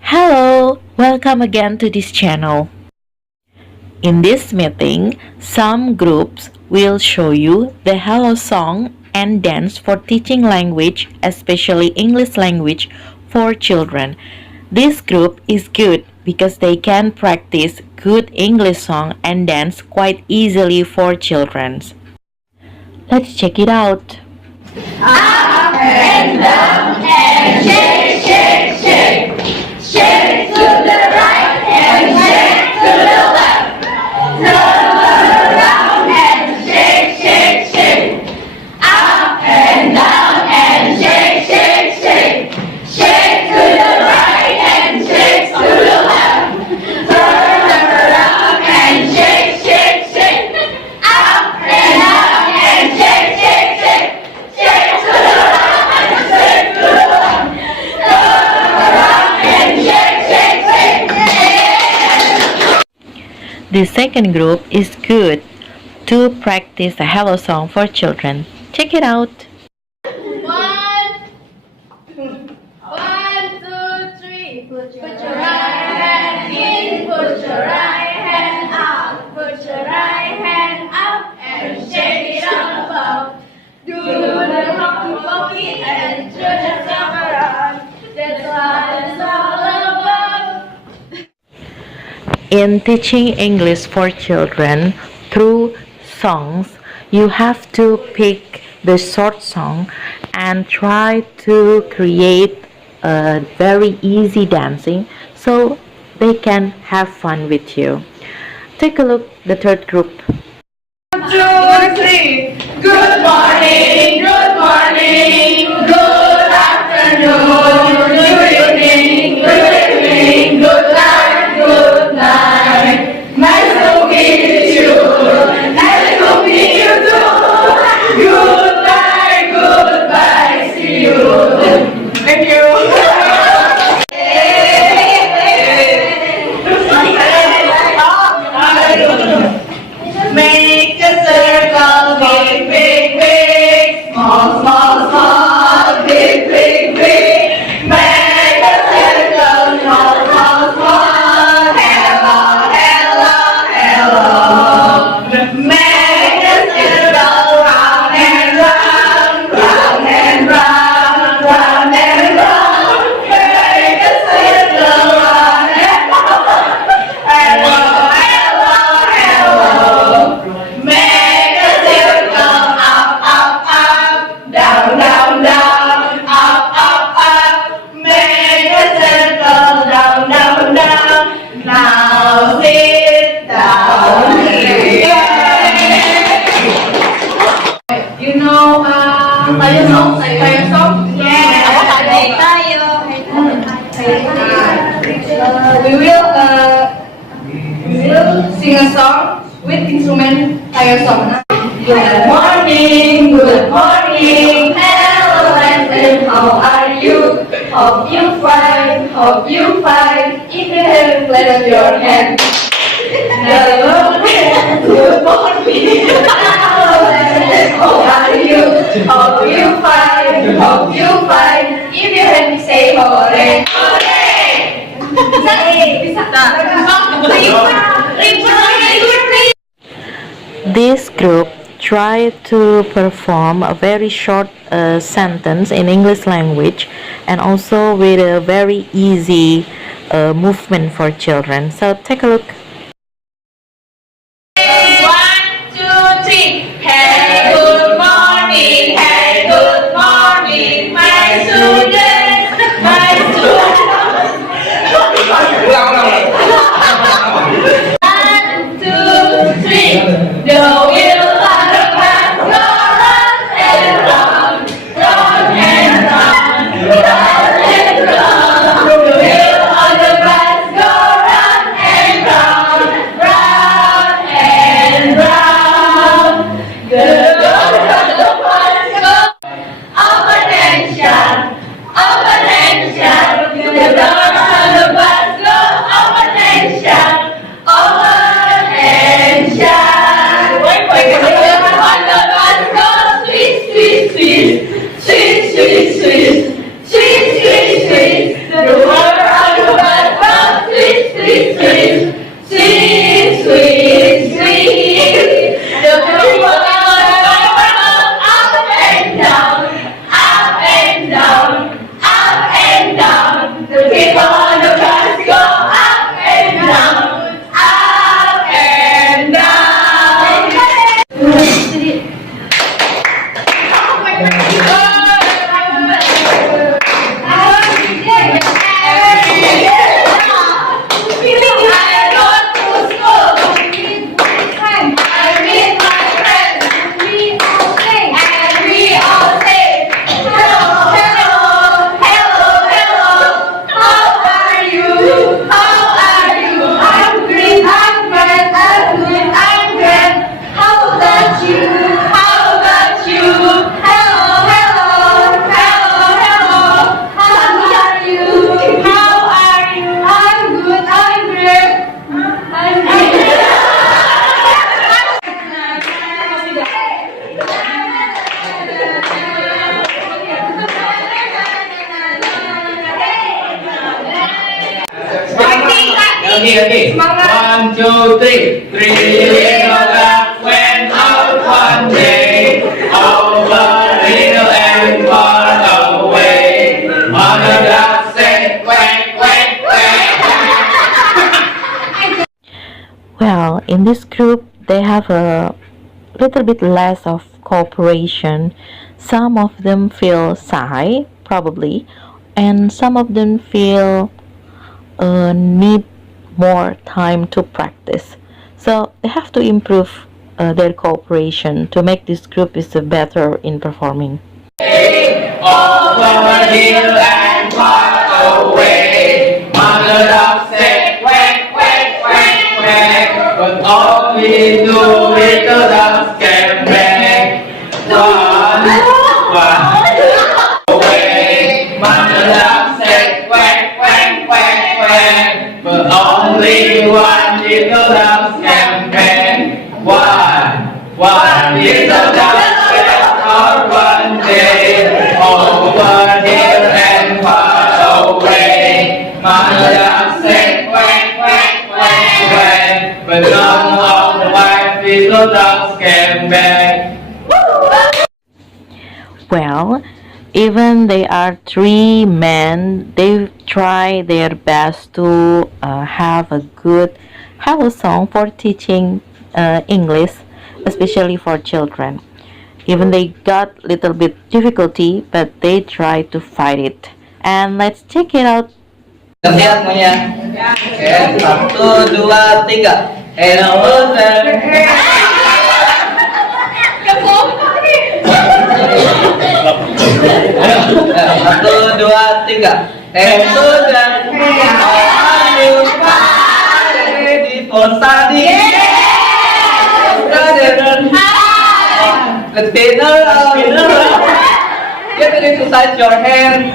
Hello, welcome again to this channel. In this meeting, some groups will show you the hello song and dance for teaching language, especially English language for children. This group is good because they can practice good English song and dance quite easily for children. Let's check it out. Up and down and shake, shake, shake. Shake to the right and shake to the left. Turn around and shake, shake, shake. Up and down and shake, shake, shake. Shake to the right and shake to the left. Turn around and shake, shake, shake. Up and down and shake, shake, shake. Shake to the right and shake to the left. Turn around and shake, shake, shake. The second group is good to practice a hello song for children. Check it out. 1, 2, 3. Put your right hand in, put your right hand out, put your right hand up and shake it on above. Do the funky and turn yourself around. That's what it's all about. In teaching English for children through songs, you have to pick the short song and try to create a very easy dancing so they can have fun with you. Take a look at the third group. 1, 2, 3. Good morning, good morning, good afternoon, good evening, good night, good night. Nice to meet you, nice to meet you too. Goodbye, goodbye, see you. Thank you. Make a circle, big, big, big. Small, small, small, big, big, big. Make a circle, small, small, small. Hello, hello, hello. Make a circle, round and round, round and round, round and round. Make a circle, round and round. Hello, hello, hello. Make a circle, up, up, up, down, down, down, up, up, up. Make a circle, down, down, down. Now sit down. You know, tayo song? Tayo song? Yeah. Tayo. We will sing a song with instrument tayo song. Good morning, hello and how are you? Hope you fine, hope you fine. If you have let up your hand. Hello, good morning, hello and how are you? Hope you fine, hope you fine. If you have say hooray, hooray. This group try to perform a very short sentence in English language and also with a very easy movement for children. So take a look. 1, 2, 3. Hey, good morning. Hey, good morning, my students, my students. 1, 2, 3. The wheel on the bus go round and round, round and round, round and round. The wheel on the bus go round and round. two, three. Three little ducks went out one day, over hill and far away. Mother duck said, quack, quack, quack. Well, in this group, they have a little bit less of cooperation. Some of them feel shy, probably, and some of them feel need more time to practice. So they have to improve their cooperation to make this group is better in performing. Over hill and far away. Mother duck said, quack, quack, quack, quack. But only two little ducks came back. One away. Mother duck said, quack, quack, quack, quack. But only one little duck came back. One little duck went out one day, over hill and far away. Mother duck said, quack, quack, quack, quack. But none of the white little ducks came back. Well, even they are three men, they try their best to have a good hello song for teaching English, especially for children. Even they got little bit difficulty, but they try to fight it. And let's check it out. Lihat semuanya. Oke, 1, 2, 3. Hello there. Satu, dua, tiga. Hello there. Are you ready for study? Let's dinner. Get ready to touch your hand.